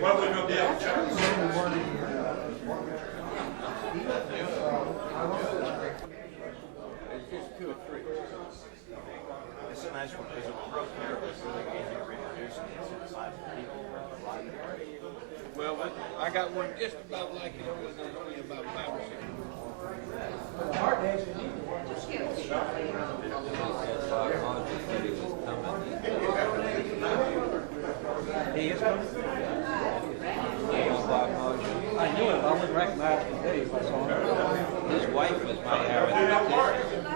What we gonna be able to charge? It's just 2 or 3. It's a nice one because it was real clear. It was really easy to reproduce and it's the size of people. Well, I got one just about like it, only there's only about 5 or 6. He is coming? I knew it, I wouldn't recognize his name if I saw him. His wife was my arithmetician.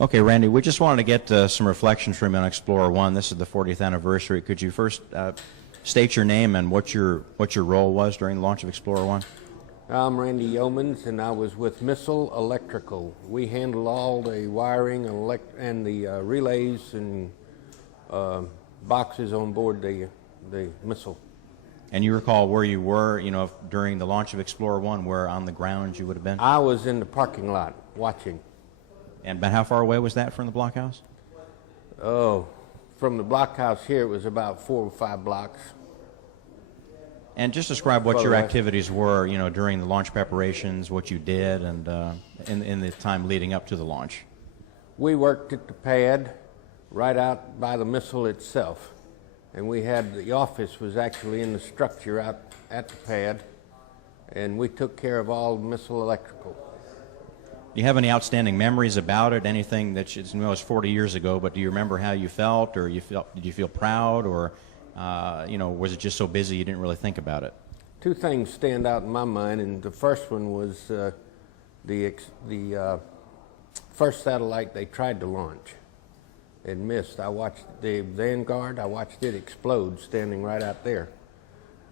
Okay, Randy, we just wanted to get some reflections from you on Explorer 1. This is the 40th anniversary. Could you first state your name and what your role was during the launch of Explorer 1? I'm Randy Yeomans, and I was with Missile Electrical. We handle all the wiring and the relays and boxes on board the missile. And you recall where you were, during the launch of Explorer 1, where on the ground you would have been? I was in the parking lot watching. And about how far away was that from the blockhouse? Oh, from the blockhouse here, it was about 4 or 5 blocks. And just describe what your activities were, during the launch preparations, what you did, and in the time leading up to the launch. We worked at the pad right out by the missile itself. And we had, the office was actually in the structure out at the pad. And we took care of all Missile Electrical. Do you have any outstanding memories about it? Anything that it was 40 years ago, but do you remember how you felt, or did you feel proud, or was it just so busy you didn't really think about it? 2 things stand out in my mind, and the first one was the first satellite they tried to launch. It missed. I watched the Vanguard. I watched it explode standing right out there,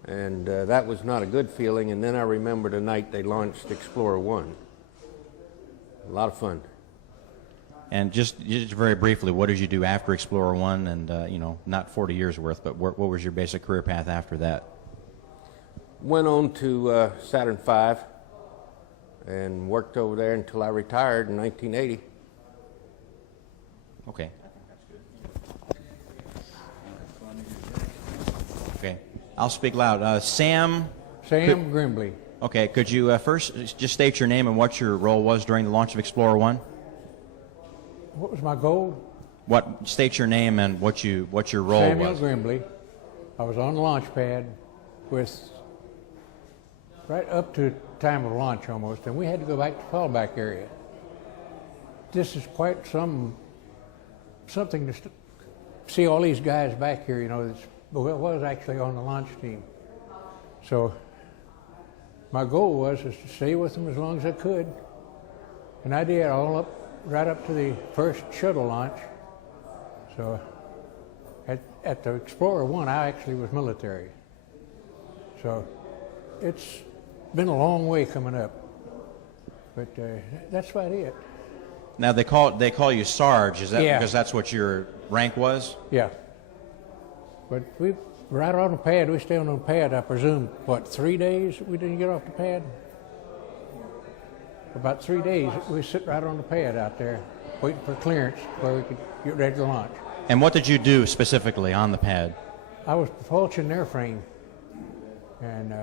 and that was not a good feeling. And then I remember the night they launched Explorer 1. A lot of fun. And just very briefly, what did you do after Explorer 1 and, not 40 years worth, but what was your basic career path after that? Went on to Saturn V and worked over there until I retired in 1980. Okay. Okay. I'll speak loud. Sam Grimbley. Okay, could you first just state your name and what your role was during the launch of Explorer 1? What was my goal? State your name and what your role was. Samuel Grimbley. I was on the launch pad with right up to time of launch almost, and we had to go back to fallback area. This is quite something to see all these guys back here, that was actually on the launch team. So my goal was to stay with them as long as I could, and I did right up to the first shuttle launch. So at the Explorer 1, I actually was military. So it's been a long way coming up, but that's about it. Now they call you Sarge. Is that Yeah. because that's what your rank was? Yeah. But we right on the pad. We stayed on the pad. I presume 3 days we didn't get off the pad. About 3 days we sit right on the pad out there, waiting for clearance where we could get ready to launch. And what did you do specifically on the pad? I was propulsion airframe, and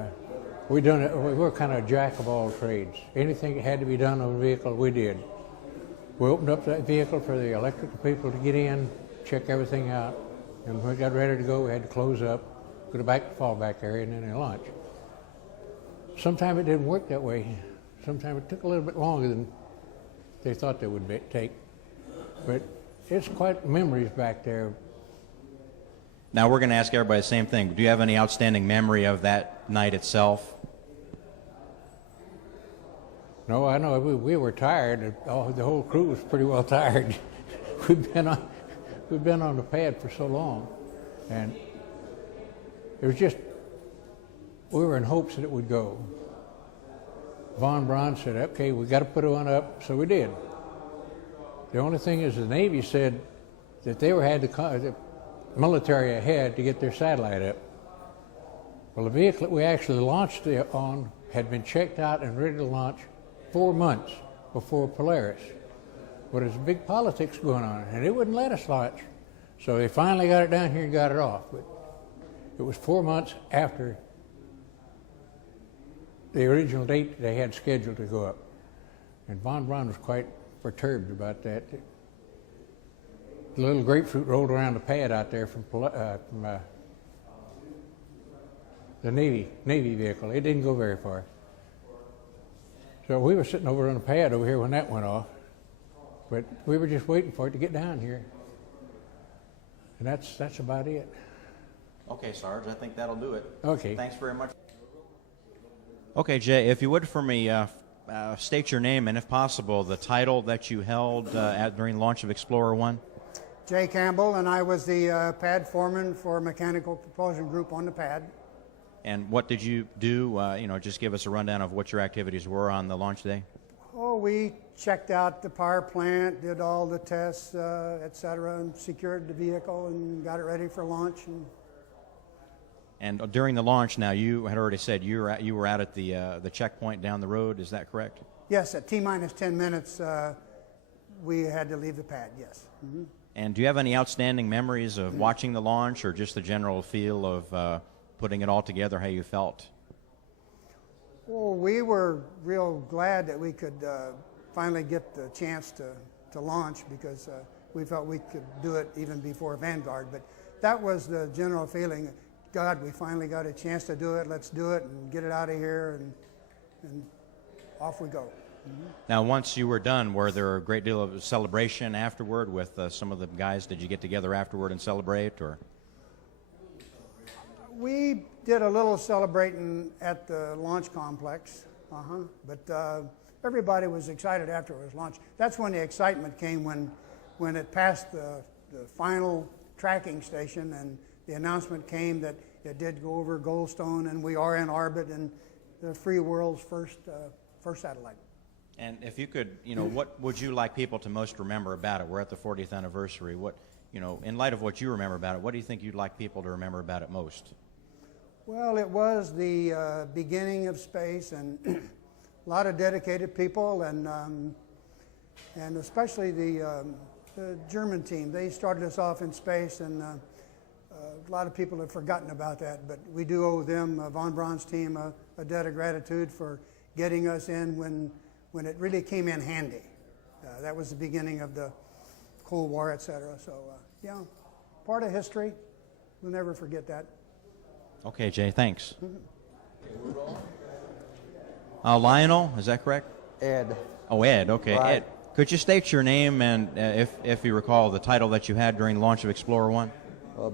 we were kind of a jack of all trades. Anything that had to be done on the vehicle, we did. We opened up that vehicle for the electrical people to get in, check everything out, and when we got ready to go, we had to close up, go to back to fallback area, and then launch. Sometimes it didn't work that way. Sometimes it took a little bit longer than they thought they would take. But it's quite memories back there. Now we're going to ask everybody the same thing. Do you have any outstanding memory of that night itself? No, I know we were tired. The whole crew was pretty well tired. We've been on the pad for so long, and it was just we were in hopes that it would go. Von Braun said, "Okay, we got to put one up," so we did. The only thing is, the Navy said that they had the military ahead to get their satellite up. Well, the vehicle that we actually launched on had been checked out and ready to launch 4 months before Polaris. But there's big politics going on, and it wouldn't let us launch. So they finally got it down here and got it off. But it was 4 months after the original date they had scheduled to go up. And Von Braun was quite perturbed about that. The little grapefruit rolled around the pad out there from the Navy vehicle. It didn't go very far. So we were sitting over on the pad over here when that went off. But we were just waiting for it to get down here. And that's about it. Okay, Sarge, I think that'll do it. Okay. Thanks very much. Okay, Jay, if you would for me, state your name and, if possible, the title that you held during launch of Explorer 1. Jay Campbell, and I was the pad foreman for Mechanical Propulsion Group on the pad. And what did you do? Just give us a rundown of what your activities were on the launch day. Oh, we checked out the power plant, did all the tests, et cetera, and secured the vehicle and got it ready for launch. And during the launch, now you had already said you were out at the checkpoint down the road. Is that correct? Yes, at T-minus 10 minutes, we had to leave the pad, yes. Mm-hmm. And do you have any outstanding memories of watching the launch, or just the general feel of putting it all together, how you felt? Well, we were real glad that we could finally get the chance to launch, because we felt we could do it even before Vanguard. But that was the general feeling. God, we finally got a chance to do it. Let's do it and get it out of here, and off we go. Mm-hmm. Now, once you were done, were there a great deal of celebration afterward with some of the guys? Did you get together afterward and celebrate, or? We did a little celebrating at the launch complex, but everybody was excited after it was launched. That's when the excitement came, when it passed the final tracking station, and the announcement came that it did go over Goldstone, and we are in orbit, and the free world's first satellite. And if you could, what would you like people to most remember about it? We're at the 40th anniversary. What, in light of what you remember about it, what do you think you'd like people to remember about it most? Well, it was the beginning of space, and a lot of dedicated people, and especially the German team. They started us off in space, and a lot of people have forgotten about that, but we do owe them, Von Braun's team, a debt of gratitude for getting us in when it really came in handy. That was the beginning of the Cold War, et cetera. So, part of history. We'll never forget that. Okay, Jay, thanks. Lionel, is that correct? Ed. Oh, Ed, okay. Right. Ed, could you state your name and, if you recall, the title that you had during the launch of Explorer 1?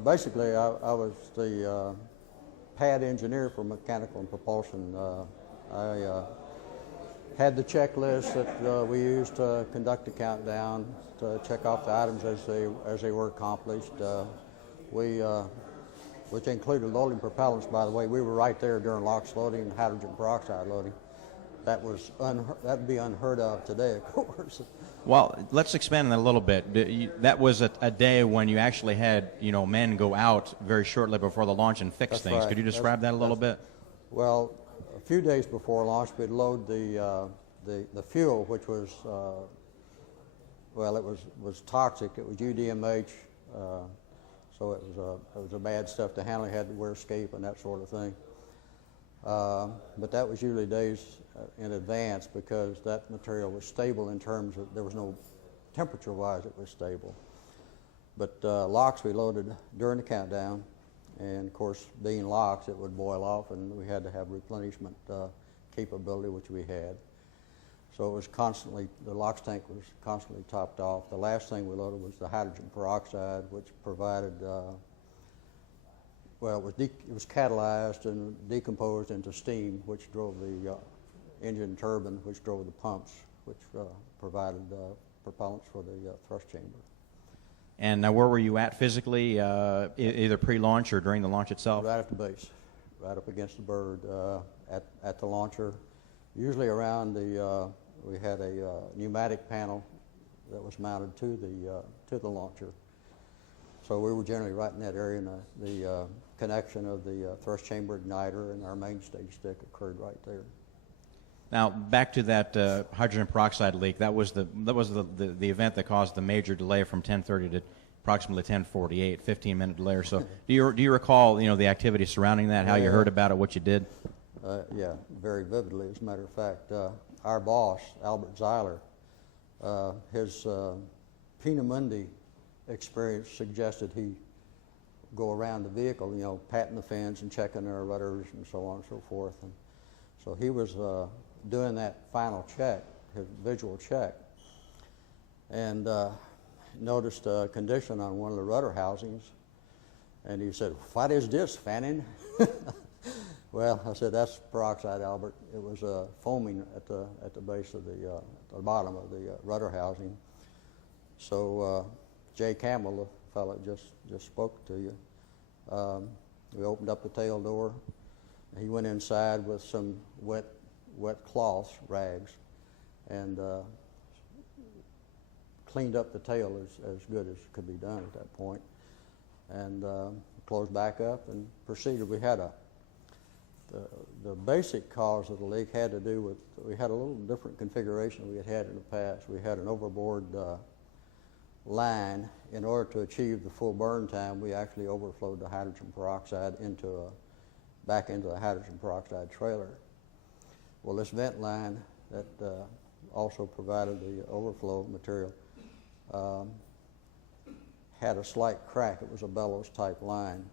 Basically, I was the pad engineer for mechanical and propulsion. I had the checklist that we used to conduct the countdown, to check off the items as they were accomplished. Which included loading propellants, by the way. We were right there during LOX loading and hydrogen peroxide loading. That'd be unheard of today, of course. Well, let's expand on that a little bit. That was a day when you actually had, men go out very shortly before the launch and fix That's things. right. Could you describe that a little bit? Well, a few days before launch, we'd load the fuel, which was, well, it was toxic. It was UDMH, so it was a bad stuff to handle. You had to wear escape and that sort of thing. But that was usually days in advance because that material was stable in terms of there was no temperature-wise it was stable. But LOX we loaded during the countdown, and of course being LOX it would boil off, and we had to have replenishment capability, which we had. So it was constantly, the LOX tank was constantly topped off. The last thing we loaded was the hydrogen peroxide, which provided well, it was catalyzed and decomposed into steam, which drove the engine turbine, which drove the pumps, which provided propellants for the thrust chamber. And now where were you at physically, either pre-launch or during the launch itself? Right at the base, right up against the bird at the launcher. Usually around the, we had a pneumatic panel that was mounted to the launcher. So we were generally right in that area, and the connection of the thrust chamber igniter and our main stage stick occurred right there. Now, back to that hydrogen peroxide leak. That was the event that caused the major delay from 10:30 to approximately 10:48, 15-minute delay or so. Do you recall, the activity surrounding that, how you heard about it, what you did? Yeah, very vividly. As a matter of fact, our boss, Albert Zeiler, his Peenemundi experience suggested he go around the vehicle, patting the fins and checking our rudders and so on and so forth. And so he was doing that final check, his visual check, and noticed a condition on one of the rudder housings. And he said, "What is this, Fanning?" Well, I said, "That's peroxide, Albert." It was foaming at the base of the bottom of the rudder housing. So Jay Campbell, the fellow that just spoke to you, we opened up the tail door. He went inside with some wet cloths, rags, and cleaned up the tail as good as could be done at that point, and closed back up and proceeded. We had the basic cause of the leak had to do with, we had a little different configuration we had in the past. We had an overboard line. In order to achieve the full burn time, we actually overflowed the hydrogen peroxide back into the hydrogen peroxide trailer. Well, this vent line that also provided the overflow material had a slight crack. It was a bellows type line.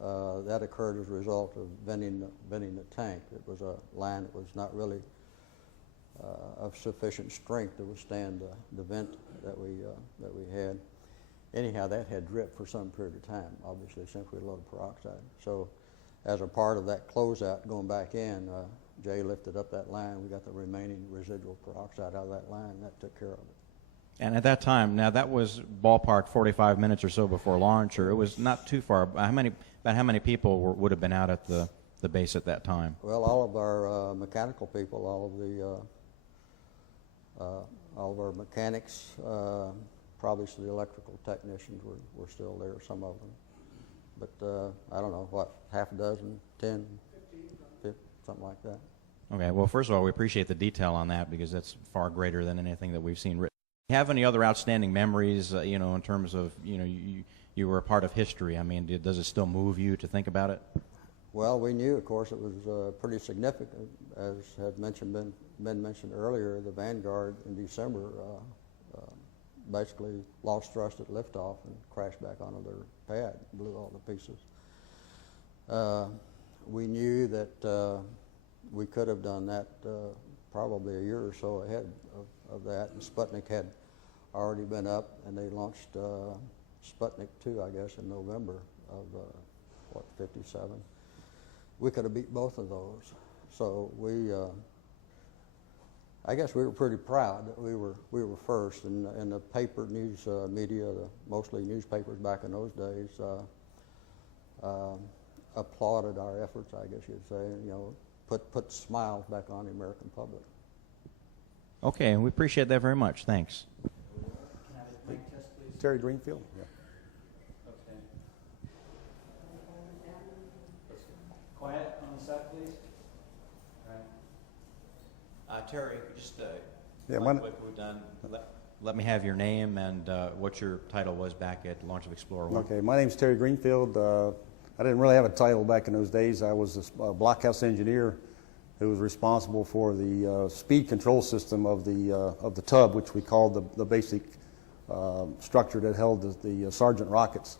That occurred as a result of venting the tank. It was a line that was not really of sufficient strength to withstand the vent that we had. Anyhow, that had dripped for some period of time, obviously, since we loaded peroxide. So as a part of that closeout going back in, Jay lifted up that line. We got the remaining residual peroxide out of that line, and that took care of it. And at that time, now that was ballpark 45 minutes or so before launch, or it was not too far. About how many people would have been out at the base at that time? Well, all of our mechanical people, all of our mechanics, probably some of the electrical technicians were still there, some of them. But I don't know, what, half a dozen, 10, 15, something like that. Okay, well, first of all, we appreciate the detail on that because that's far greater than anything that we've seen written. Do you have any other outstanding memories, in terms of, you were a part of history? I mean, does it still move you to think about it? Well, we knew, of course, it was pretty significant. As had been mentioned earlier, the Vanguard in December basically lost thrust at liftoff and crashed back onto their pad, blew all to pieces. We knew that we could have done that probably a year or so ahead of that, and Sputnik had already been up, and they launched Sputnik 2, I guess, in November of, 57. We could have beat both of those. So I guess we were pretty proud that we were first, and the paper news media, mostly newspapers back in those days, applauded our efforts, I guess you'd say, put smiles back on the American public. Okay, and we appreciate that very much. Thanks. Terry Greenfield. Yeah. Okay. Quiet on the set, please. All right. Terry, just Yeah, like what we've done, let me have your name and what your title was back at the launch of Explorer 1. Okay, my name's Terry Greenfield. I didn't really have a title back in those days. I was a blockhouse engineer who was responsible for the speed control system of the tub, which we called the basic structure that held the Sergeant rockets.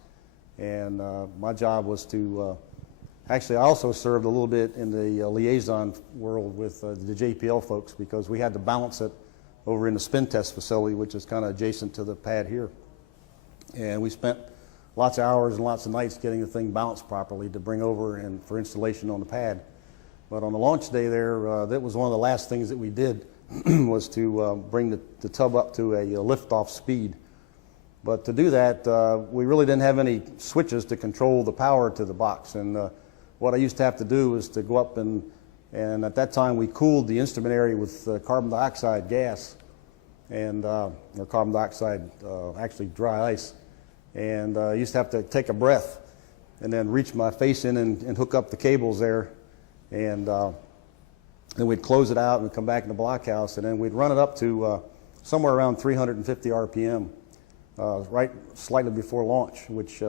And my job was to actually, I also served a little bit in the liaison world with the JPL folks, because we had to balance it over in the spin test facility, which is kind of adjacent to the pad here. And we spent lots of hours and lots of nights getting the thing balanced properly to bring over and for installation on the pad. But on the launch day there, that was one of the last things that we did was to bring the tub up to a liftoff speed. But to do that, we really didn't have any switches to control the power to the box. And what I used to have to do was to go up and at that time we cooled the instrument area with carbon dioxide gas and or carbon dioxide, actually dry ice. And I used to have to take a breath and then reach my face in and hook up the cables there. And then we'd close it out and come back in the blockhouse, and then we'd run it up to somewhere around 350 RPM, right slightly before launch, which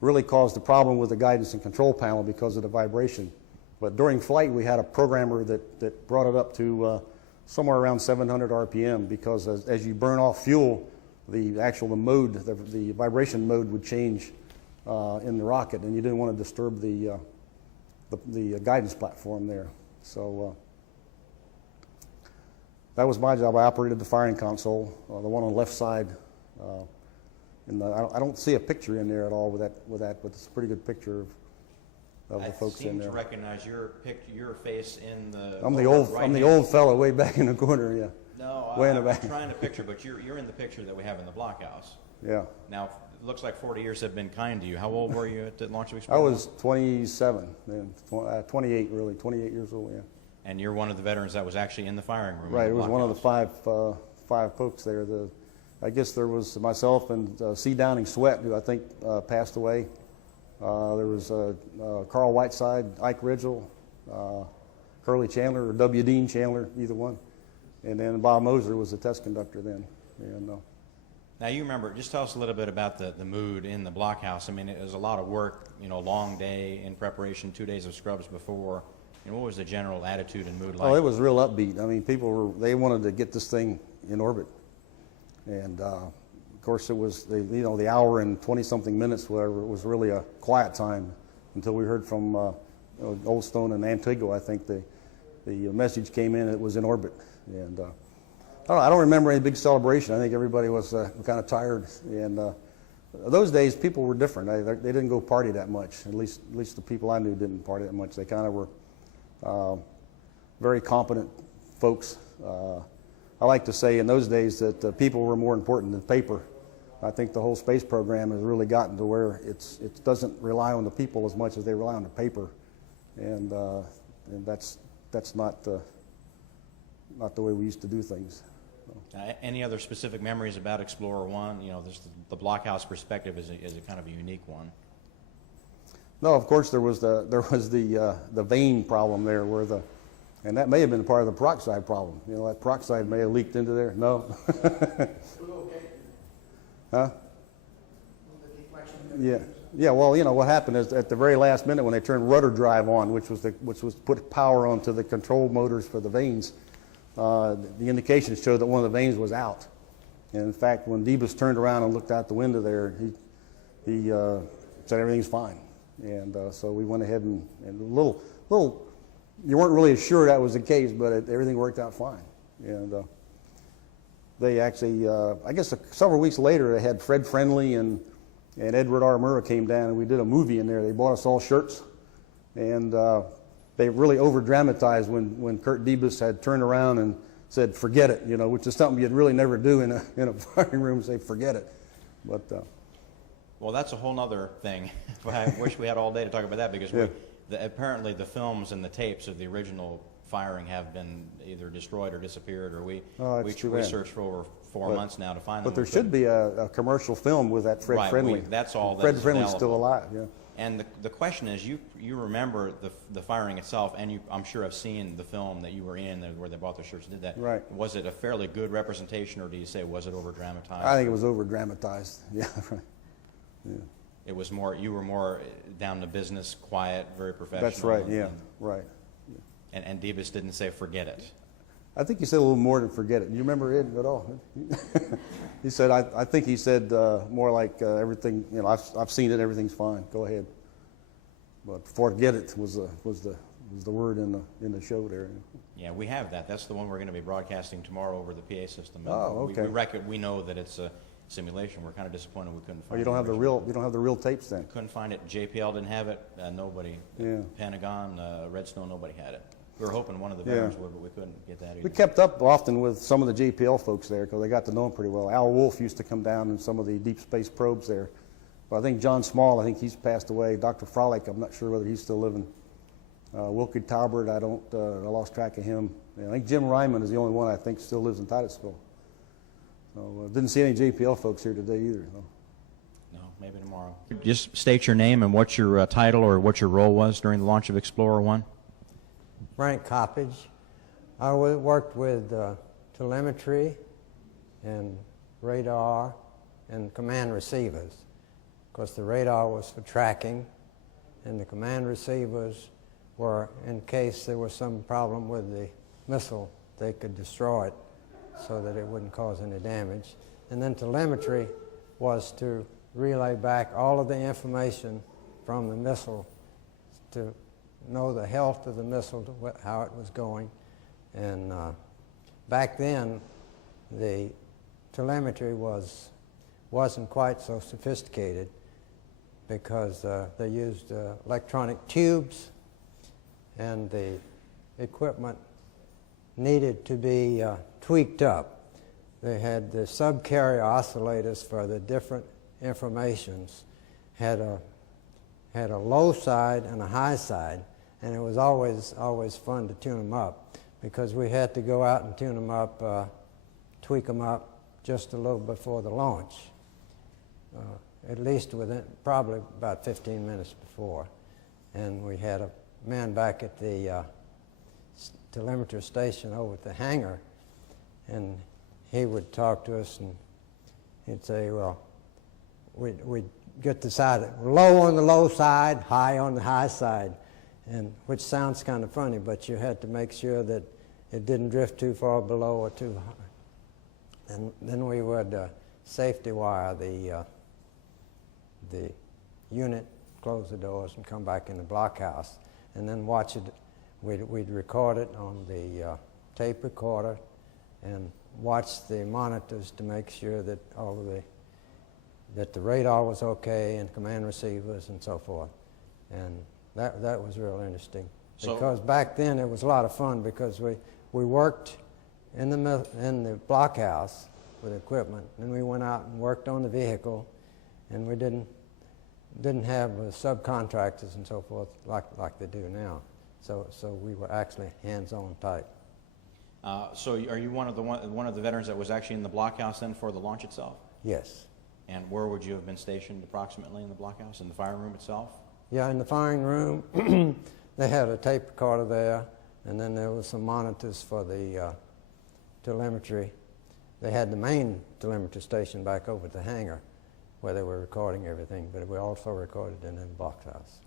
really caused a problem with the guidance and control panel because of the vibration. But during flight, we had a programmer that brought it up to somewhere around 700 RPM, because as you burn off fuel, the mode, the vibration mode would change in the rocket, and you didn't want to disturb the guidance platform there. So that was my job. I operated the firing console, the one on the left side. I don't see a picture in there at all with that, but it's a pretty good picture of the folks in there. I seem to recognize your face in the. I'm the old fellow way back in the corner. Yeah. No, way in the I'm back. trying to picture, but you're in the picture that we have in the blockhouse. Yeah. Now, it looks like 40 years have been kind to you. How old were you at the launch of I Explorer? was 27 then, 28 really, 28 years old. Yeah. And you're one of the veterans that was actually in the firing room. Right. in It the was one of the blockhouse. five folks there. I guess there was myself and C. Downing Sweat, who I think passed away. There was Carl Whiteside, Ike Ridgel, Curly Chandler, or W. Dean Chandler, either one. And then Bob Moser was the test conductor then. And, Now, you remember, just tell us a little bit about the mood in the blockhouse. I mean, it was a lot of work, long day in preparation, 2 days of scrubs before. And what was the general attitude and mood like? Oh, it was real upbeat. I mean, they wanted to get this thing in orbit. And, of course, it was, the hour and 20-something minutes, whatever, it was really a quiet time until we heard from Goldstone and Antigua. I think the message came in, it was in orbit. And I don't remember any big celebration. I think everybody was kind of tired. And those days, people were different. They didn't go party that much. At least the people I knew didn't party that much. They kind of were very competent folks. I like to say in those days that people were more important than paper. I think the whole space program has really gotten to where it doesn't rely on the people as much as they rely on the paper, and that's not the way we used to do things. Any other specific memories about Explorer 1? The blockhouse perspective is a kind of a unique one. No, of course there was the vane problem there, and that may have been part of the peroxide problem. That peroxide may have leaked into there. No. Huh? Yeah. Yeah. Well, what happened is at the very last minute when they turned rudder drive on, which was put power onto the control motors for the vanes, the indications showed that one of the vanes was out. And in fact, when Debus turned around and looked out the window there, he said everything's fine. And so we went ahead and a little. You weren't really sure that was the case, but everything worked out fine. And they actually, I guess several weeks later, they had Fred Friendly and Edward R. Murrah came down, and we did a movie in there. They bought us all shirts, and they really over-dramatized when Kurt Debus had turned around and said, "Forget it," which is something you'd really never do in a firing room, say, "Forget it." But well, that's a whole other thing. I wish we had all day to talk about that, because apparently the films and the tapes of the original firing have been either destroyed or disappeared, or we too bad. searched for over 4 months now to find them. But there We should couldn't. be a commercial film with that Fred Right, Friendly. that's all Fred that's Friendly's still available. alive, yeah. And the question is, you remember the firing itself, and I'm sure have seen the film that you were in where they bought the shirts and did that. Right. Was it a fairly good representation, or do you say was it over dramatized? I think it was over dramatized. Yeah, right. It was more. You were more down to business, quiet, very professional. That's right. Yeah, right. And Debus didn't say forget it. I think he said a little more than forget it. You remember it at all? He said, I think he said more like everything. You know, I've seen it. Everything's fine. Go ahead. But forget it was the word in the show there. Yeah, we have that. That's the one we're going to be broadcasting tomorrow over the PA system. Oh, okay. We know that it's a simulation. We're kind of disappointed we couldn't find. Oh, you don't have the original. real. You don't have the real tapes then. Couldn't find it. JPL didn't have it. Nobody. Yeah. Pentagon, Redstone, nobody had it. We were hoping one of the veterans would, but we couldn't get that either. We kept up often with some of the JPL folks there because they got to know them pretty well. Al Wolf used to come down in some of the deep space probes there. But I think John Small, I think he's passed away. Dr. Frolic, I'm not sure whether he's still living. Wilkie Talbert, I lost track of him. Yeah, I think Jim Ryman is the only one I think still lives in Titusville. So didn't see any JPL folks here today either. So. No, maybe tomorrow. Just state your name and what your title or what your role was during the launch of Explorer 1. Frank Coppage. I worked with telemetry and radar and command receivers. Of course, the radar was for tracking, and the command receivers were in case there was some problem with the missile, they could destroy it so that it wouldn't cause any damage. And then telemetry was to relay back all of the information from the missile to know the health of the missile, how it was going. And back then, the telemetry wasn't quite so sophisticated because they used electronic tubes, and the equipment needed to be tweaked up. They had the subcarrier oscillators for the different informations, had a low side and a high side, and it was always fun to tune them up because we had to go out and tune them up, tweak them up just a little before the launch, at least within probably about 15 minutes before. And we had a man back at the telemetry station over at the hangar, and he would talk to us and he'd say, well, we'd get the side low on the low side, high on the high side, and which sounds kind of funny, but you had to make sure that it didn't drift too far below or too high. And then we would safety wire the unit, close the doors, and come back in the blockhouse, and then watch it. We'd record it on the tape recorder and watch the monitors to make sure that that the radar was okay and command receivers and so forth. And that was real interesting. Because back then it was a lot of fun because we worked in the blockhouse with equipment, and we went out and worked on the vehicle, and we didn't have subcontractors and so forth like they do now. So we were actually hands-on type. So are you one of the veterans that was actually in the blockhouse then for the launch itself? Yes. And where would you have been stationed approximately in the blockhouse, in the firing room itself? Yeah, in the firing room, they had a tape recorder there, and then there was some monitors for the telemetry. They had the main telemetry station back over at the hangar where they were recording everything, but we also recorded it in the blockhouse.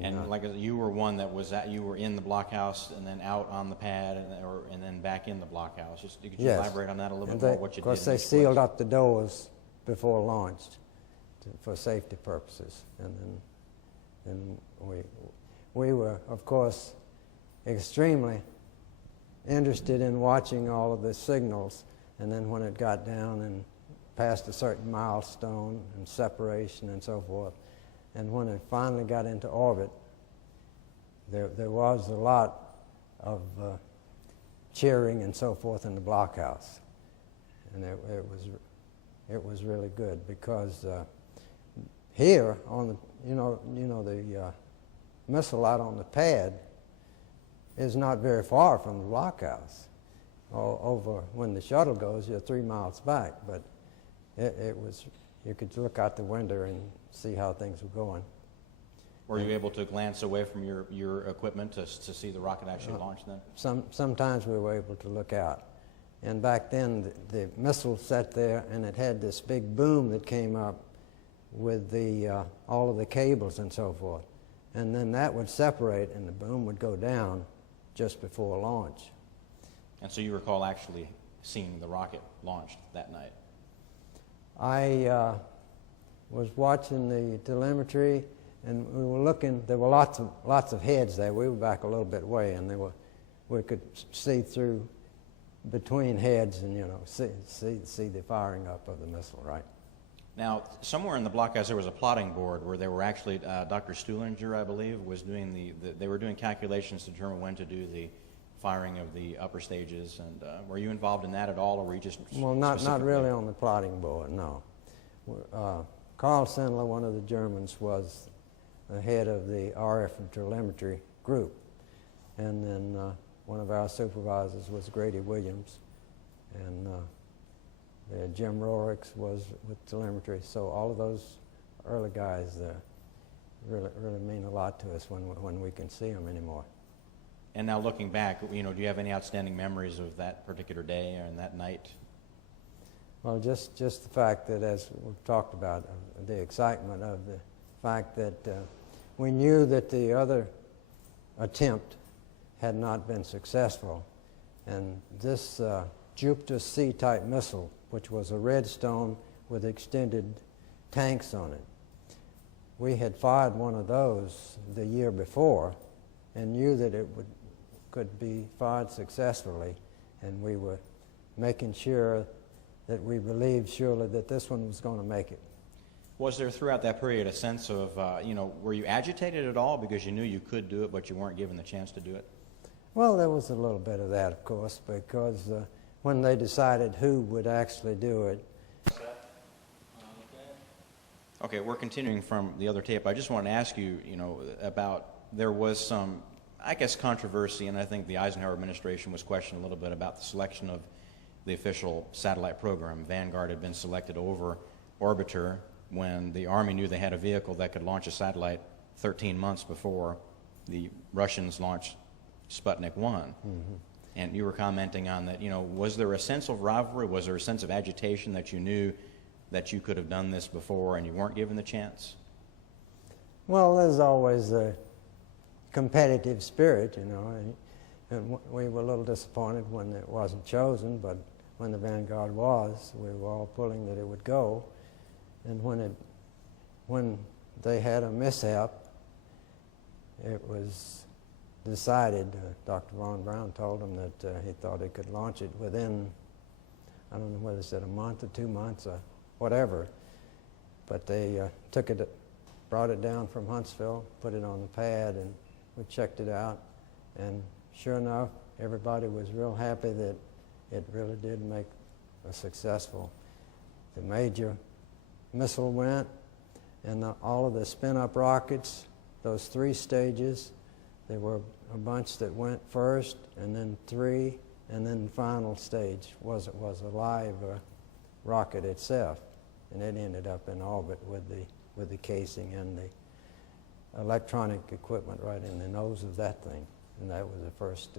And like you were one that was you were in the blockhouse and then out on the pad and then back in the blockhouse. Could you elaborate on that a little bit more? What you did? Of course, they sealed up the doors before launch for safety purposes, and then we were, of course, extremely interested in watching all of the signals. And then when it got down and past a certain milestone and separation and so forth, and when it finally got into orbit, there was a lot of cheering and so forth in the blockhouse, and it was really good because here on the missile out on the pad is not very far from the blockhouse, over when the shuttle goes, you're 3 miles back, but it was, you could look out the window and see how things were going. Were you able to glance away from your equipment to see the rocket actually launch then? Sometimes we were able to look out. And back then, the missile sat there, and it had this big boom that came up with the all of the cables and so forth. And then that would separate, and the boom would go down just before launch. And so you recall actually seeing the rocket launched that night? I was watching the telemetry, and we were looking. There were lots of heads there. We were back a little bit way, and we could see through between heads, and see the firing up of the missile. Right. Now, somewhere in the blockhouse there was a plotting board where they were actually Dr. Stuhlinger, I believe, was doing they were doing calculations to determine when to do the firing of the upper stages. And were you involved in that at all, or were you just Well, not really on the plotting board. No. Carl Sendler, one of the Germans, was the head of the RF and telemetry group, and then one of our supervisors was Grady Williams, and Jim Rorix was with telemetry. So all of those early guys really mean a lot to us when we can see them anymore. And now looking back, do you have any outstanding memories of that particular day and that night? Well, just the fact that, as we've talked about, the excitement of the fact that we knew that the other attempt had not been successful, and this Jupiter C-type missile, which was a Redstone with extended tanks on it, we had fired one of those the year before and knew that it could be fired successfully, and we were making sure that we believed surely that this one was going to make it. Was there throughout that period a sense of, were you agitated at all because you knew you could do it but you weren't given the chance to do it? Well, there was a little bit of that, of course, because when they decided who would actually do it. Okay, we're continuing from the other tape. I just wanted to ask you, about, there was some, I guess, controversy, and I think the Eisenhower administration was questioned a little bit about the selection of the official satellite program. Vanguard had been selected over Orbiter when the Army knew they had a vehicle that could launch a satellite 13 months before the Russians launched Sputnik 1. Mm-hmm. And you were commenting on that, was there a sense of rivalry? Was there a sense of agitation that you knew that you could have done this before and you weren't given the chance? Well, there's always a competitive spirit, and we were a little disappointed when it wasn't chosen, but when the Vanguard was, we were all pulling that it would go. And when they had a mishap, it was decided, Dr. Von Braun told them that he thought he could launch it within, I don't know whether he said a month or 2 months or whatever, but they took it, brought it down from Huntsville, put it on the pad, and we checked it out, and sure enough, everybody was real happy that it really did make a successful. The major missile went, and all of the spin-up rockets, those 3 stages, there were a bunch that went first, and then 3, and then the final stage was a live rocket itself, and it ended up in orbit with the casing and the electronic equipment right in the nose of that thing, and that was the first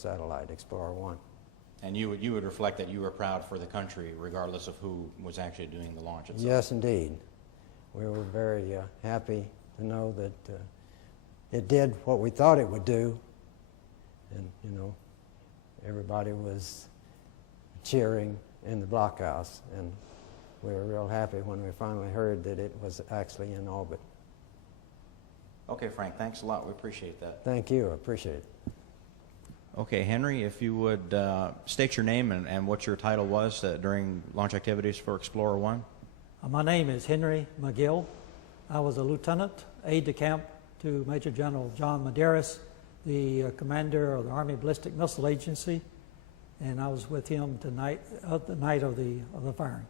satellite, Explorer 1. And you would reflect that you were proud for the country, regardless of who was actually doing the launch itself. Yes, indeed. We were very happy to know that it did what we thought it would do, and everybody was cheering in the blockhouse, and we were real happy when we finally heard that it was actually in orbit. Okay, Frank, thanks a lot. We appreciate that. Thank you. I appreciate it. Okay, Henry, if you would state your name and what your title was during launch activities for Explorer 1. My name is Henry McGill. I was a lieutenant, aide-de-camp to Major General John Medeiros, the commander of the Army Ballistic Missile Agency, and I was with him the night of the firing.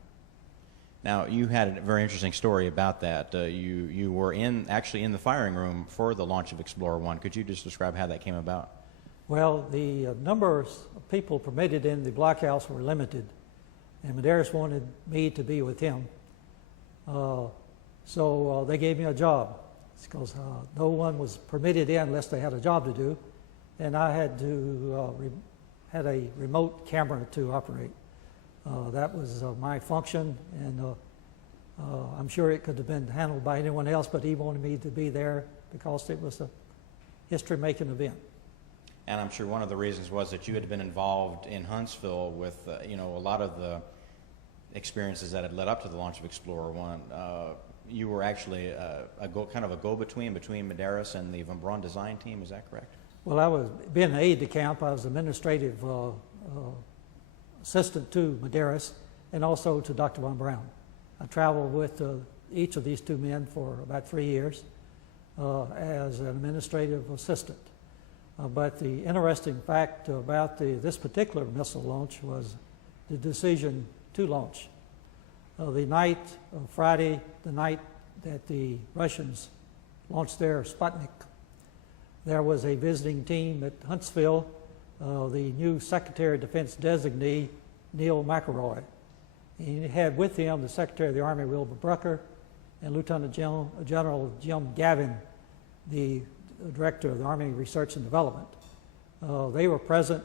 Now, you had a very interesting story about that. You were actually in the firing room for the launch of Explorer 1. Could you just describe how that came about? Well, the numbers of people permitted in the blockhouse were limited, and Medeiros wanted me to be with him. So they gave me a job because no one was permitted in unless they had a job to do, and I had to had a remote camera to operate. That was my function, and I'm sure it could have been handled by anyone else, but he wanted me to be there because it was a history-making event. And I'm sure one of the reasons was that you had been involved in Huntsville with, you know, a lot of the experiences that had led up to the launch of Explorer 1. You were actually kind of a go-between between Medeiros and the Von Braun design team, is that correct? Well, I was being an aide-de-camp. I was administrative assistant to Medeiros and also to Dr. Von Braun. I traveled with each of these two men for about 3 years as an administrative assistant. But the interesting fact about this particular missile launch was the decision to launch. The night of Friday, the night that the Russians launched their Sputnik, there was a visiting team at Huntsville, the new Secretary of Defense designee, Neil McElroy. He had with him the Secretary of the Army, Wilbur Brucker, and Lieutenant General Jim Gavin, the Director of the Army Research and Development. They were present,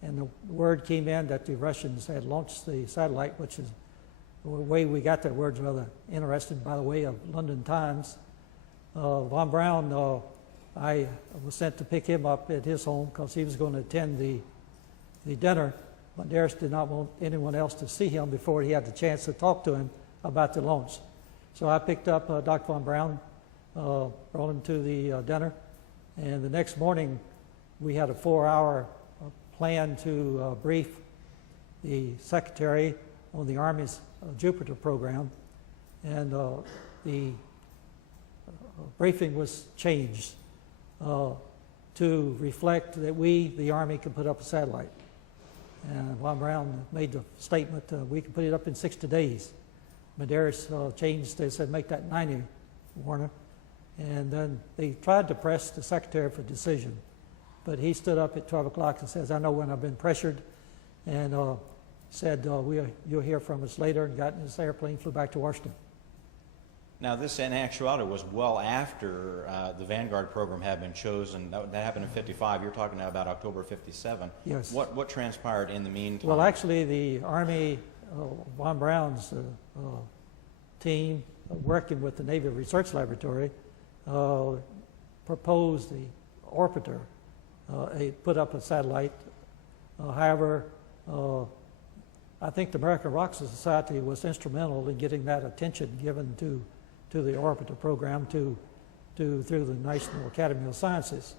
and the word came in that the Russians had launched the satellite, which is the way we got that word, rather interesting, by the way of London Times. Von Braun, I was sent to pick him up at his home because he was going to attend the dinner. Medeiros did not want anyone else to see him before he had the chance to talk to him about the launch. So I picked up Dr. Von Braun, brought him to the dinner, and the next morning we had a 4-hour plan to brief the Secretary on the Army's Jupiter program, and the briefing was changed to reflect that we, the Army, could put up a satellite. And Von Braun made the statement, we can put it up in 60 days. Medeiros changed, they said, make that 90, Warner. And then they tried to press the Secretary for decision. But he stood up at 12 o'clock and says, I know when I've been pressured, and said, you'll hear from us later, and got in his airplane, flew back to Washington. Now, this in actuality was well after the Vanguard program had been chosen. That happened in '55. You're talking now about October '57. Yes. What transpired in the meantime? Well, actually, the Army, Von Braun's team, working with the Navy Research Laboratory, proposed the orbiter, put up a satellite. However, I think the American Rocket Society was instrumental in getting that attention given to the orbiter program through the National Academy of Sciences.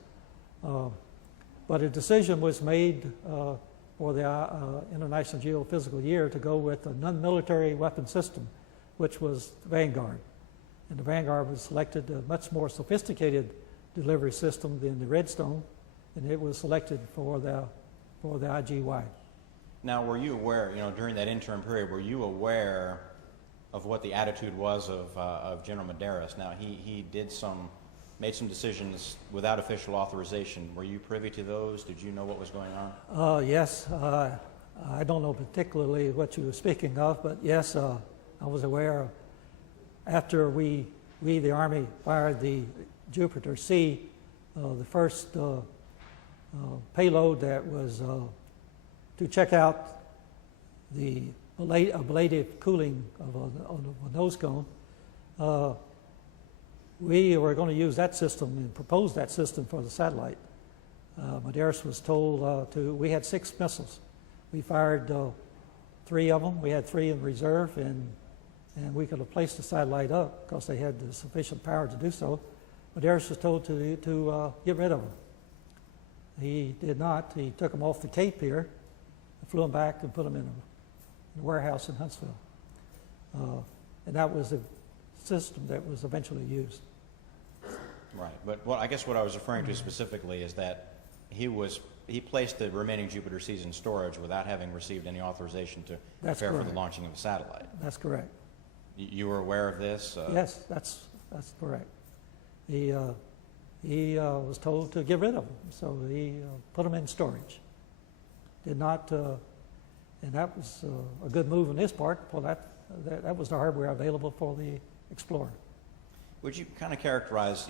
But a decision was made for the International Geophysical Year to go with a non-military weapon system, which was the Vanguard. And the Vanguard was selected a much more sophisticated delivery system than the Redstone, and it was selected for the IGY. Now, were you aware, during that interim period, were you aware of what the attitude was of General Medeiros? Now, he made some decisions without official authorization. Were you privy to those? Did you know what was going on? Yes. I don't know particularly what you were speaking of, but yes, I was aware. After we the Army, fired the Jupiter C, the first payload that was to check out the ablative cooling of a nose cone. We were going to use that system and propose that system for the satellite. Medeiros was told we had 6 missiles. We fired 3 of them. We had 3 in reserve, and we could have placed the satellite up because they had the sufficient power to do so. Medeiros was told to get rid of them. He did not. He took them off the Cape here, flew them back, and put them in a warehouse in Huntsville. And that was the system that was eventually used. Right. But I guess what I was referring to specifically is that he placed the remaining Jupiter Cs in storage without having received any authorization to prepare for the launching of a satellite. That's correct. You were aware of this? Yes, that's correct. The he was told to get rid of them. So he put them in storage. Did not, and that was a good move on his part. For that was the hardware available for the Explorer. Would you kind of characterize,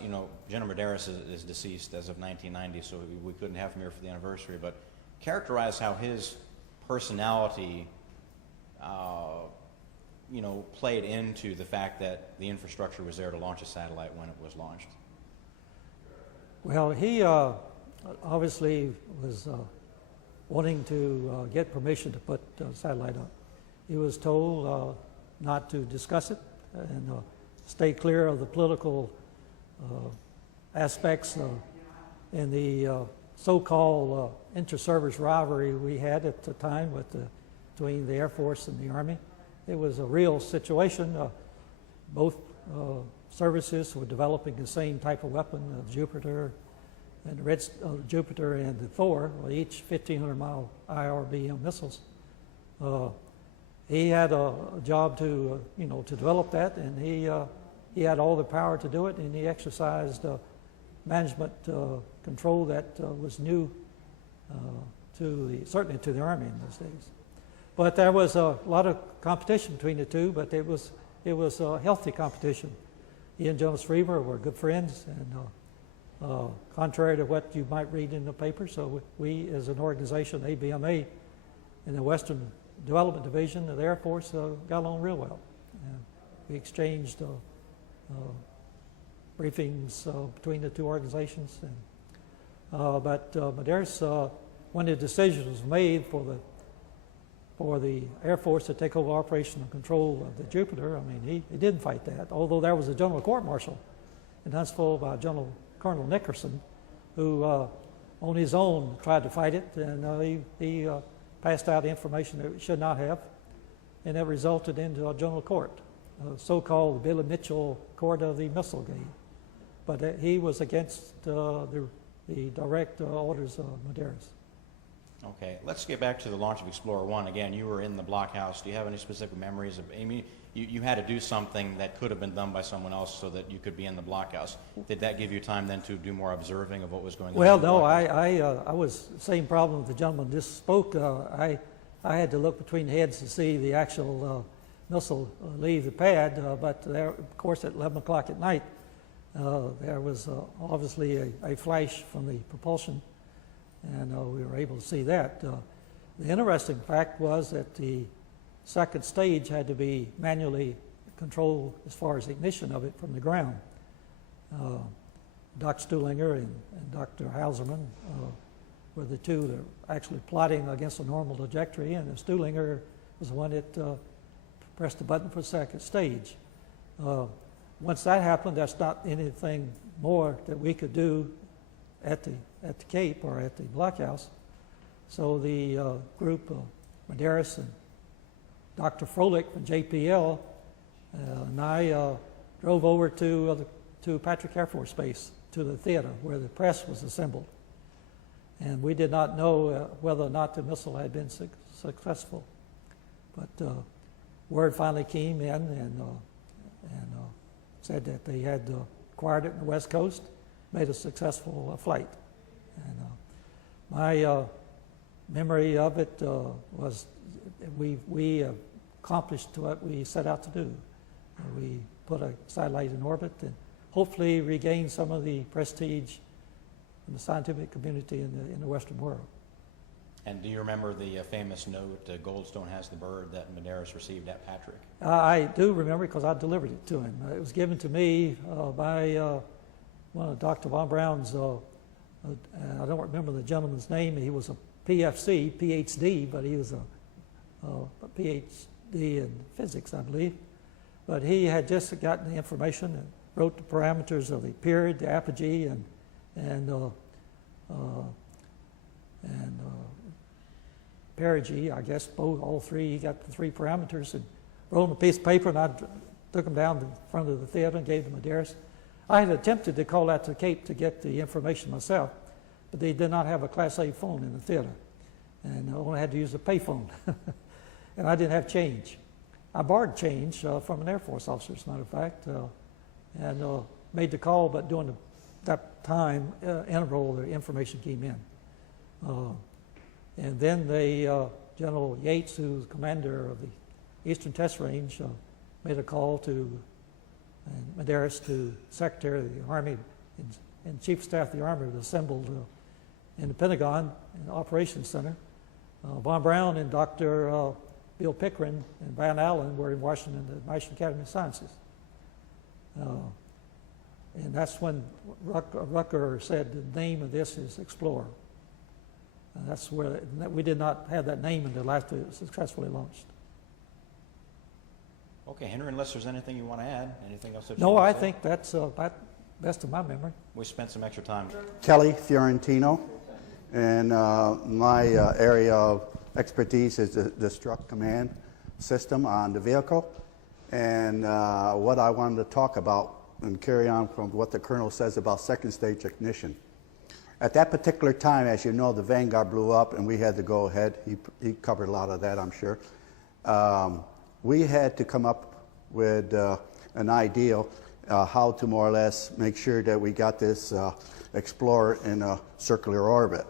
General Medeiros is deceased as of 1990, so we couldn't have him here for the anniversary, but characterize how his personality, played into the fact that the infrastructure was there to launch a satellite when it was launched. Well, he obviously was wanting to get permission to put satellite up. He was told not to discuss it and stay clear of the political aspects and the so-called inter-service rivalry we had at the time between the Air Force and the Army. It was a real situation. Both services were developing the same type of weapon, Jupiter and Jupiter and the Thor, each 1,500-mile IRBM missiles. He had a job to develop that, and he had all the power to do it, and he exercised management control that was new certainly to the Army in those days. But there was a lot of competition between the two, but it was a healthy competition. He and General Schriever were good friends, and contrary to what you might read in the paper, so we as an organization, ABMA, in the Western Development Division of the Air Force, got along real well. And we exchanged briefings between the two organizations. But Medeiros, when the decision was made for the Air Force to take over operational control of the Jupiter, he didn't fight that, although there was a general court-martial in Huntsville by Colonel Nickerson, who on his own tried to fight it, and he passed out information that he should not have, and that resulted into a general court, so-called Billy Mitchell Court of the Missile Game. But he was against the direct orders of Medeiros. Okay, let's get back to the launch of Explorer 1. Again, you were in the blockhouse. Do you have any specific memories of, you had to do something that could have been done by someone else so that you could be in the blockhouse. Did that give you time then to do more observing of what was going on? Well, no, I was the same problem the gentleman just spoke. I had to look between heads to see the actual missile leave the pad, but there, of course, at 11 o'clock at night, there was obviously a flash from the propulsion, and we were able to see that. The interesting fact was that the second stage had to be manually controlled as far as ignition of it from the ground. Dr. Stuhlinger and Dr. Hauserman were the two that were actually plotting against a normal trajectory, and Stuhlinger was the one that pressed the button for the second stage. Once that happened, that's not anything more that we could do at the Cape or at the blockhouse. So the group, Medeiros and Dr. Froelich from JPL, and I drove over to Patrick Air Force Base, to the theater where the press was assembled. And we did not know whether or not the missile had been successful. But word finally came in and said that they had acquired it in the West Coast, made a successful flight. And my memory of it was we accomplished what we set out to do. We put a satellite in orbit and hopefully regain some of the prestige in the scientific community in the Western world. And do you remember the famous note, Goldstone has the bird, that Medeiros received at Patrick? I do remember because I delivered it to him. It was given to me by one of Dr. Von Braun's, I don't remember the gentleman's name. He was a PhD, but he was a PhD in physics, I believe. But he had just gotten the information and wrote the parameters of the period, the apogee, and perigee, I guess, all three. He got the three parameters and wrote them a piece of paper, and I took them down in front of the theater and gave them to Medeiros. I had attempted to call out to Cape to get the information myself, but they did not have a Class A phone in the theater, and I only had to use a pay phone, and I didn't have change. I borrowed change from an Air Force officer, as a matter of fact, and made the call, but during step time interval the information came in. And then General Yates, who's commander of the Eastern Test Range, made a call to Medeiros, to Secretary of the Army and Chief of Staff of the Army, was assembled in the Pentagon, in the Operations Center. Von Braun and Dr. Bill Pickering and Van Allen were in Washington at the National Academy of Sciences. And that's when Rucker said the name of this is Explorer. That's where we did not have that name until after it was successfully launched. Okay, Henry, unless there's anything you want to add, anything else that you No, want I to say? think that's best of my memory. We spent some extra time. Kelly Fiorentino, and my area of expertise is the Struck Command system on the vehicle. And what I wanted to talk about and carry on from what the Colonel says about second stage ignition. At that particular time, as you know, the Vanguard blew up and we had to go ahead. He covered a lot of that, I'm sure. We had to come up with an ideal how to more or less make sure that we got this Explorer in a circular orbit.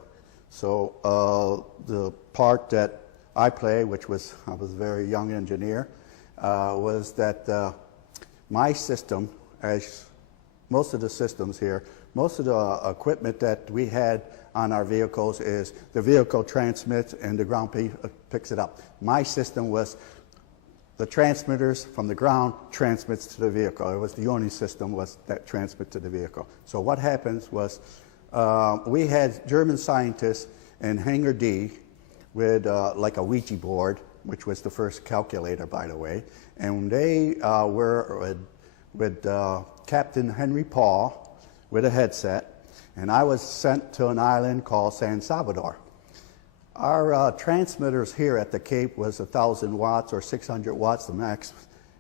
So the part that I play, which was, I was a very young engineer, was that my system, as most of the systems here, most of the equipment that we had on our vehicles is the vehicle transmits and the ground picks it up. My system was the transmitters from the ground transmits to the vehicle. It was the only system was that transmit to the vehicle. So what happens was we had German scientists in Hangar D with like a Ouija board, which was the first calculator, by the way, and they were with Captain Henry Paul with a headset, and I was sent to an island called San Salvador. Our transmitters here at the Cape was 1,000 watts or 600 watts the max,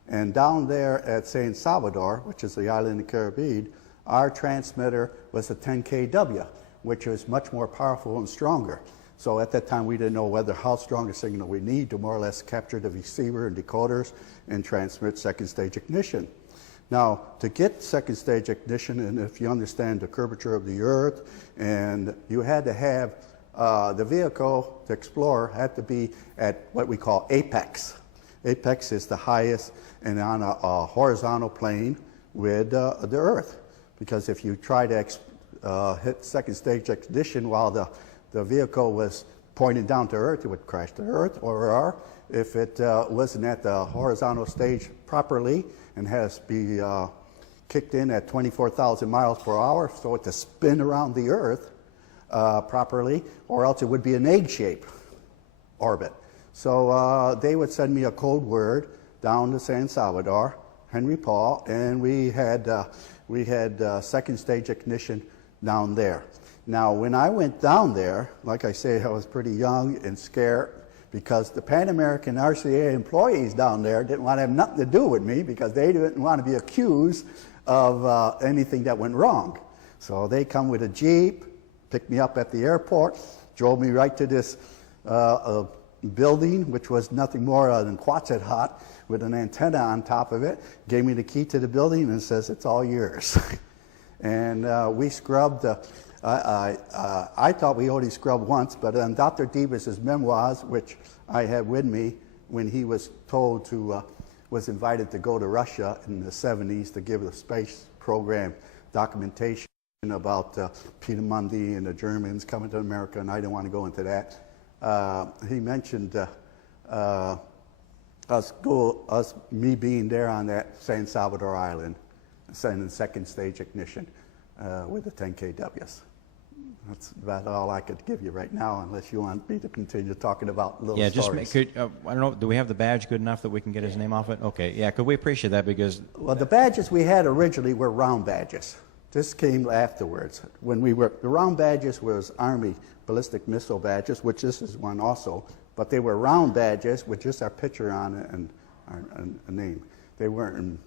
and down there at San Salvador, which is the island of the Caribbean, our transmitter was a 10 kW, which was much more powerful and stronger. So at that time we didn't know how strong a signal we need to more or less capture the receiver and decoders and transmit second stage ignition. Now, to get second stage ignition, and if you understand the curvature of the Earth, and you had to have the vehicle, the Explorer, had to be at what we call apex. Apex is the highest and on a horizontal plane with the Earth. Because if you try to hit second stage ignition while the vehicle was pointing down to Earth, it would crash to Earth, or if it wasn't at the horizontal stage properly and has to be kicked in at 24,000 miles per hour, so it to spin around the Earth properly, or else it would be an egg-shaped orbit. So they would send me a code word down to San Salvador, Henry Paul, and we had second stage ignition down there. Now, when I went down there, like I say, I was pretty young and scared because the Pan American RCA employees down there didn't want to have nothing to do with me because they didn't want to be accused of anything that went wrong. So they come with a Jeep, picked me up at the airport, drove me right to this building, which was nothing more than Quonset hut with an antenna on top of it, gave me the key to the building and says, it's all yours. And we scrubbed, I thought we only scrubbed once, but in Dr. Davis's memoirs, which I had with me when he was told to, was invited to go to Russia in the 70s to give the space program documentation about Peter Mundy and the Germans coming to America, and I didn't want to go into that. He mentioned me being there on that San Salvador Island, sending second stage ignition with the 10 kWs. That's about all I could give you right now, unless you want me to continue talking about little stories. Just I don't know. Do we have the badge good enough that we can get his name off it? Okay, yeah. Could we appreciate that because well, the badges we had originally were round badges. This came afterwards. When we were the round badges was Army ballistic missile badges, which this is one also, but they were round badges with just our picture on it and a name. They weren't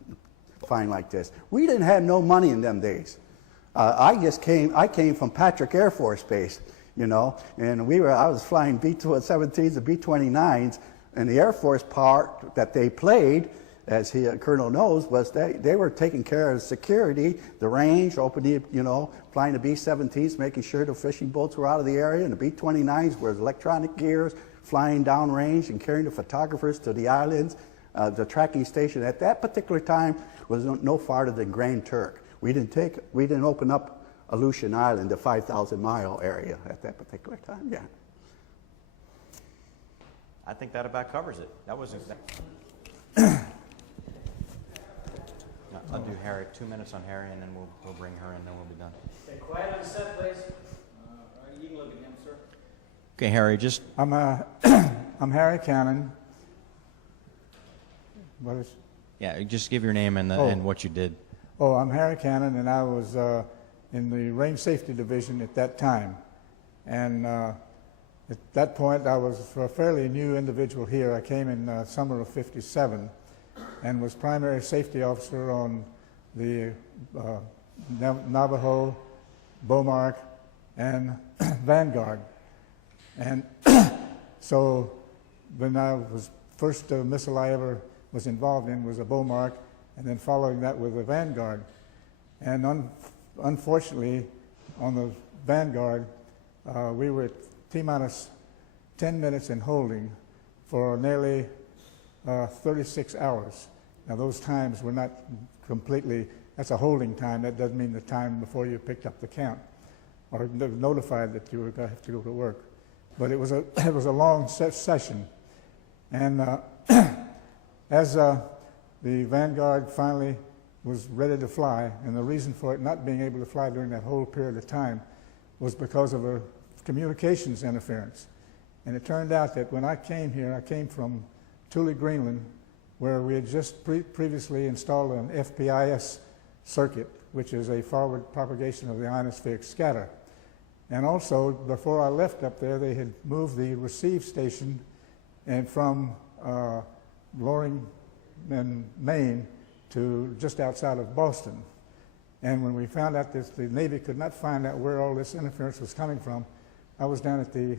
fine like this. We didn't have no money in them days. I came from Patrick Air Force Base, you know, and I was flying B-17s and B-29s, and the Air Force part that they played, as Colonel knows, was they were taking care of security, the range, opening, flying the B-17s, making sure the fishing boats were out of the area, and the B-29s were electronic gears, flying downrange and carrying the photographers to the islands. The tracking station at that particular time was no farther than Grand Turk. We didn't open up Aleutian Island, the 5,000-mile area at that particular time. Yeah. I think that about covers it. That wasn't. I'll do Harry. 2 minutes on Harry, and then we'll bring her in, then we'll be done. Okay, quiet on set, please. You can look at him, sir. Okay, Harry, just I'm Harry Cannon. What is? just give your name and what you did. Oh, I'm Harry Cannon, and I was in the Range Safety Division at that time. And at that point, I was a fairly new individual here. I came in summer of '57 and was primary safety officer on the Navajo, Beaumark, and Vanguard. And so when I was first missile I ever was involved in was a Beaumark, and then following that with the Vanguard. And unfortunately, on the Vanguard, we were at T-minus 10 minutes in holding for nearly 36 hours. Now those times were not completely, that's a holding time. That doesn't mean the time before you picked up the count or notified that you were going to have to go to work. But it was a long session. And as the Vanguard finally was ready to fly, and the reason for it not being able to fly during that whole period of time was because of a communications interference. And it turned out that when I came here, I came from Thule, Greenland, where we had just previously installed an FPIS circuit, which is a forward propagation of the ionospheric scatter. And also, before I left up there, they had moved the receive station and from Loring, Maine, to just outside of Boston. And when we found out that the Navy could not find out where all this interference was coming from, I was down at the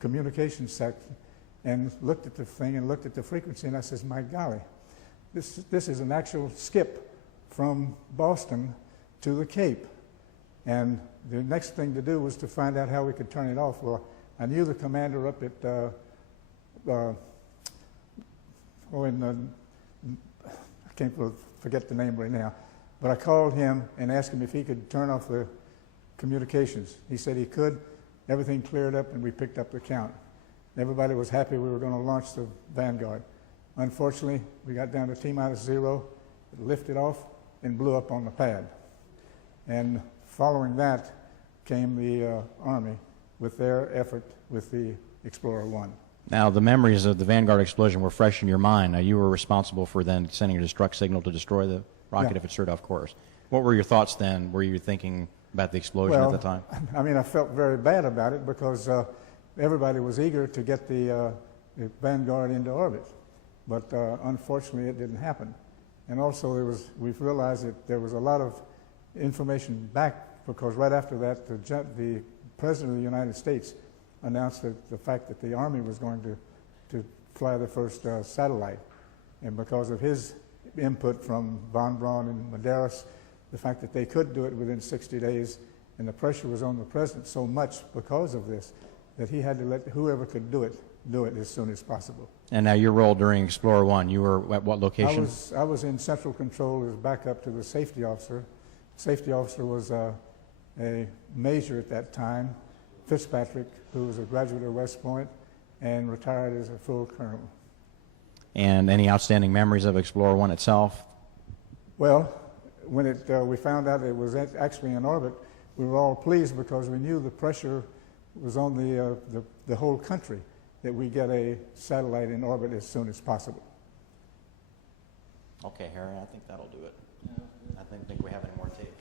communications section and looked at the thing and looked at the frequency, and I says, my golly, this is an actual skip from Boston to the Cape. And the next thing to do was to find out how we could turn it off. Well, I knew the commander up at I can't forget the name right now, but I called him and asked him if he could turn off the communications. He said he could. Everything cleared up, and we picked up the count. Everybody was happy we were going to launch the Vanguard. Unfortunately, we got down to T-minus 0, it lifted off, and blew up on the pad. And following that came the Army with their effort with the Explorer 1. Now, the memories of the Vanguard explosion were fresh in your mind. Now, you were responsible for then sending a destruct signal to destroy the rocket if it started off course. What were your thoughts then? Were you thinking about the explosion at the time? I mean, I felt very bad about it because everybody was eager to get the Vanguard into orbit. But unfortunately, it didn't happen. And also, we've realized that there was a lot of information back because right after that, the President of the United States announced the fact that the Army was going to fly the first satellite. And because of his input from Von Braun and Medeiros, the fact that they could do it within 60 days, and the pressure was on the President so much because of this, that he had to let whoever could do it as soon as possible. And now your role during Explorer 1, you were at what location? I was in Central Control as backup to the safety officer. Safety officer was a major at that time, Fitzpatrick, who was a graduate of West Point and retired as a full colonel. And any outstanding memories of Explorer 1 itself? Well, when we found out it was actually in orbit, we were all pleased because we knew the pressure was on the whole country that we get a satellite in orbit as soon as possible. Okay, Harry, I think that'll do it. I don't think we have any more tape.